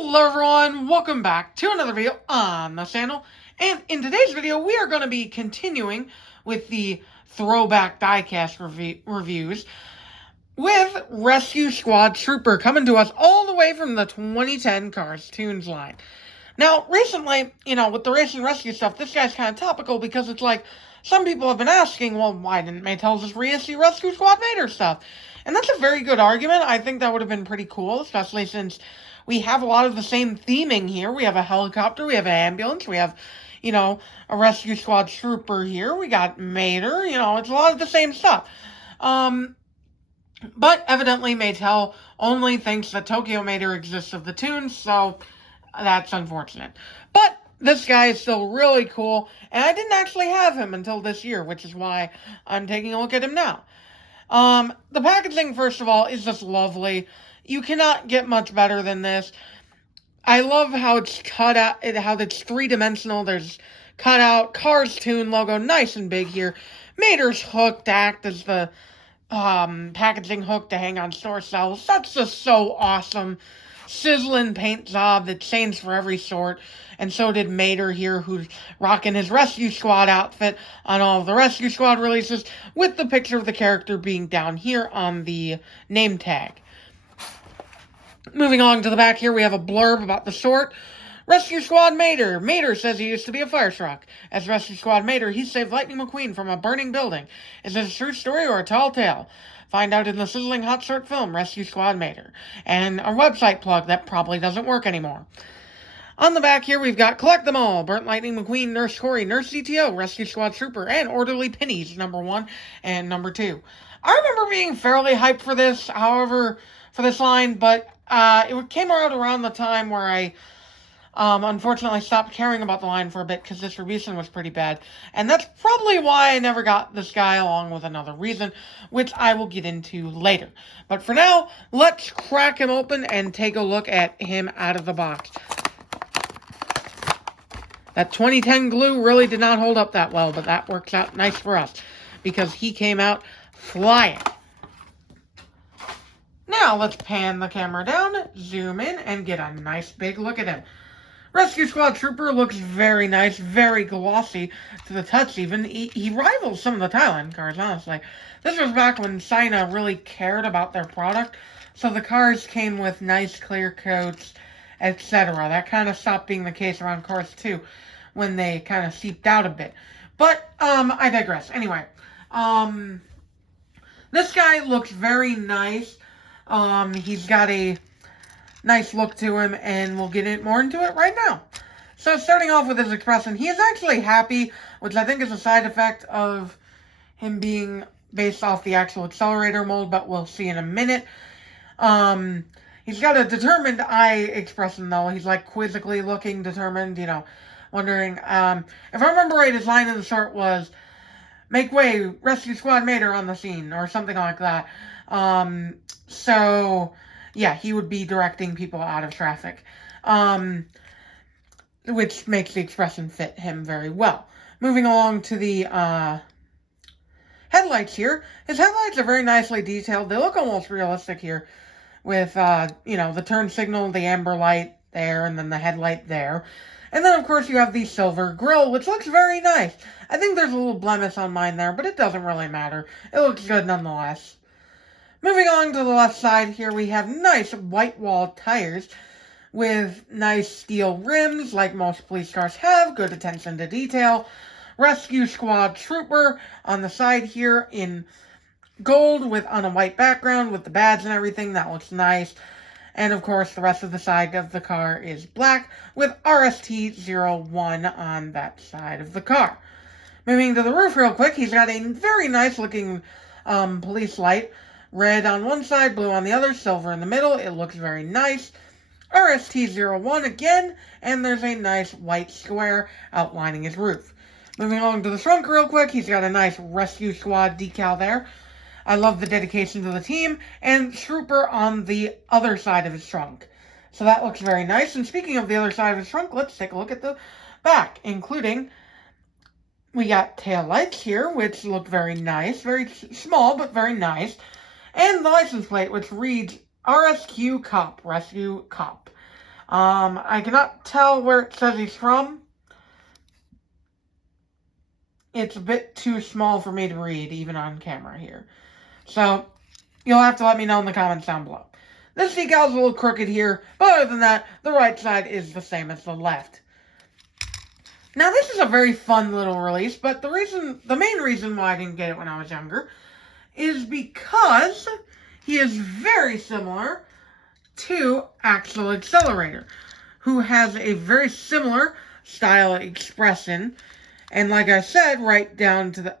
Hello everyone, welcome back to another video on the channel, and in today's video we are going to be continuing with the throwback diecast reviews with Rescue Squad Trooper coming to us all the way from the 2010 Cars Toons line. Now recently, with the racing rescue stuff, this guy's kind of topical because it's like, some people have been asking, well, why didn't Mattel just reissue Rescue Squad Mater stuff? And that's a very good argument. I think that would have been pretty cool, especially since we have a lot of the same theming here. We have a helicopter, we have an ambulance, we have, a Rescue Squad Trooper here, we got Mater, it's a lot of the same stuff. But evidently Mattel only thinks that Tokyo Mater exists of the Toons, so that's unfortunate. But this guy is still really cool, and I didn't actually have him until this year, which is why I'm taking a look at him now. The packaging, first of all, is just lovely. You cannot get much better than this. I love how it's cut out, how it's three-dimensional. There's cut out Cars Toon logo, nice and big here. Mater's hook to act as the packaging hook to hang on store shelves. That's just so awesome. Sizzling paint job that changed for every sort. And so did Mater here, who's rocking his Rescue Squad outfit on all of the Rescue Squad releases, with the picture of the character being down here on the name tag. Moving on to the back here, we have a blurb about the short. Rescue Squad Mater. Mater says he used to be a fire truck. As Rescue Squad Mater, he saved Lightning McQueen from a burning building. Is this a true story or a tall tale? Find out in the sizzling hot short film, Rescue Squad Mater. And a website plug that probably doesn't work anymore. On the back here, we've got Collect Them All, Burnt Lightning McQueen, Nurse Corey, Nurse CTO, Rescue Squad Trooper, and Orderly Pennies, number 1 and number 2. I remember being fairly hyped for this, however, for this line, but it came out around the time where I unfortunately stopped caring about the line for a bit because distribution was pretty bad. And that's probably why I never got this guy, along with another reason, which I will get into later. But for now, let's crack him open and take a look at him out of the box. That 2010 glue really did not hold up that well, but that works out nice for us because he came out flying. Now let's pan the camera down, zoom in, and get a nice big look at him. Rescue Squad Trooper looks very nice, very glossy to the touch even. He rivals some of the Thailand cars, honestly. This was back when China really cared about their product, so the cars came with nice clear coats, etc. That kind of stopped being the case around Cars 2 when they kind of seeped out a bit. But, I digress. Anyway, this guy looks very nice. He's got a nice look to him, and we'll get more into it right now. So, starting off with his expression, he is actually happy, which I think is a side effect of him being based off the Axle Accelerator mold, but we'll see in a minute. He's got a determined eye expression, though. He's, like, quizzically looking, determined, wondering. If I remember right, his line in the short was, "Make way, Rescue Squad Mater on the scene," or something like that. So, yeah, he would be directing people out of traffic, which makes the expression fit him very well. Moving along to the headlights here. His headlights are very nicely detailed. They look almost realistic here with, the turn signal, the amber light there, and then the headlight there. And then, of course, you have the silver grille, which looks very nice. I think there's a little blemish on mine there, but it doesn't really matter. It looks good nonetheless. Moving on to the left side here, we have nice white wall tires with nice steel rims, like most police cars have, good attention to detail. Rescue Squad Trooper on the side here in gold on a white background with the badge and everything. That looks nice. And, of course, the rest of the side of the car is black with RST01 on that side of the car. Moving to the roof real quick, he's got a very nice-looking police light. Red on one side, blue on the other, silver in the middle. It looks very nice. RST01 again, and there's a nice white square outlining his roof. Moving along to the trunk real quick, he's got a nice Rescue Squad decal there. I love the dedication to the team, and Trooper on the other side of his trunk. So that looks very nice. And speaking of the other side of his trunk, let's take a look at the back, including, we got tail lights here, which look very nice. Very small, but very nice. And the license plate, which reads RSQ Cop, Rescue Cop. I cannot tell where it says he's from. It's a bit too small for me to read, even on camera here. So, you'll have to let me know in the comments down below. This decal's a little crooked here, but other than that, the right side is the same as the left. Now, this is a very fun little release, but the main reason why I didn't get it when I was younger is because he is very similar to Axle Accelerator, who has a very similar style expression, and like I said, right down to the,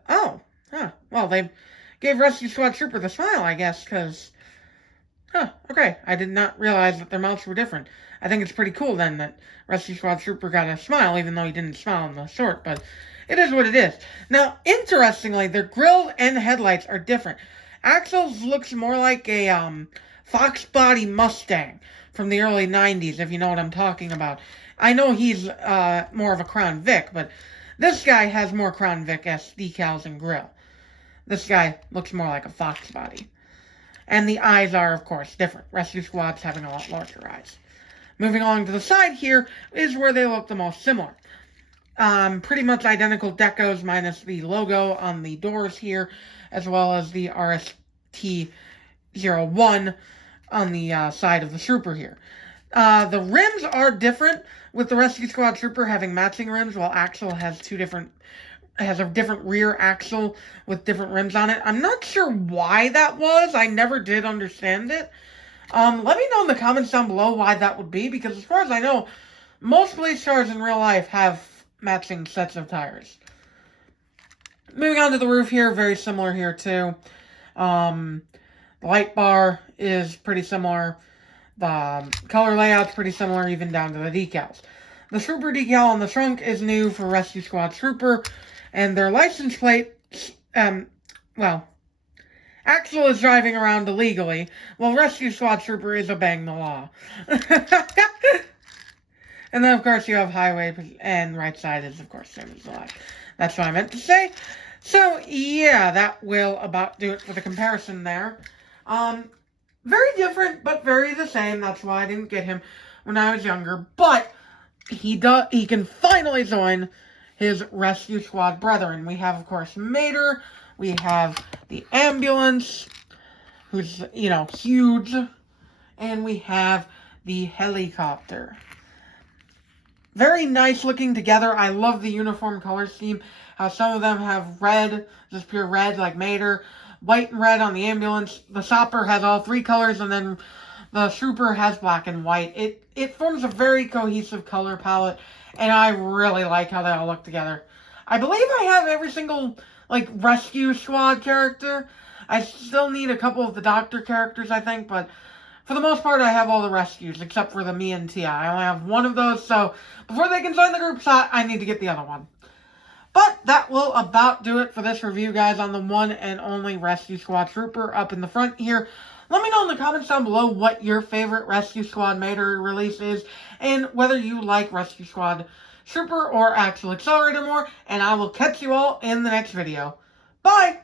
well, they gave Rescue Squad Trooper the smile, I guess, because, okay, I did not realize that their mouths were different. I think it's pretty cool, then, that Rescue Squad Trooper got a smile, even though he didn't smile in the short, but it is what it is. Now, interestingly, their grill and headlights are different. Axel's looks more like a, Fox body Mustang from the early 90s, if you know what I'm talking about. I know he's, more of a Crown Vic, but this guy has more Crown Vic-esque decals and grill. This guy looks more like a Fox body. And the eyes are, of course, different. Rescue Squad's having a lot larger eyes. Moving along to the side here is where they look the most similar. Pretty much identical decos minus the logo on the doors here, as well as the RST-01 on the side of the Trooper here. The rims are different, with the Rescue Squad Trooper having matching rims, while Axle has a different rear axle with different rims on it. I'm not sure why that was. I never did understand it. Let me know in the comments down below why that would be, because as far as I know, most police cars in real life have matching sets of tires. Moving on to the roof here, very similar here too. The light bar is pretty similar. The color layout's pretty similar, even down to the decals. The Trooper decal on the trunk is new for Rescue Squad Trooper, and their license plate, Axle is driving around illegally, while Rescue Squad Trooper is obeying the law. And then, of course, you have highway, and right side is, of course, same as the left. That's what I meant to say. So, yeah, that will about do it for the comparison there. Very different, but very the same. That's why I didn't get him when I was younger. But he can finally join his Rescue Squad brethren. We have, of course, Mater. We have the ambulance, who's, huge. And we have the helicopter. Very nice looking together. I love the uniform color scheme. How some of them have red, just pure red, like Mater. White and red on the ambulance. The Chopper has all three colors, and then the Trooper has black and white. It forms a very cohesive color palette, and I really like how they all look together. I believe I have every single, Rescue Squad character. I still need a couple of the Doctor characters, I think, but for the most part, I have all the rescues, except for the me and Tia. I only have one of those, so before they can join the group shot, I need to get the other one. But that will about do it for this review, guys, on the one and only Rescue Squad Trooper up in the front here. Let me know in the comments down below what your favorite Rescue Squad Mater release is, and whether you like Rescue Squad Trooper or Axle Accelerator more, and I will catch you all in the next video. Bye!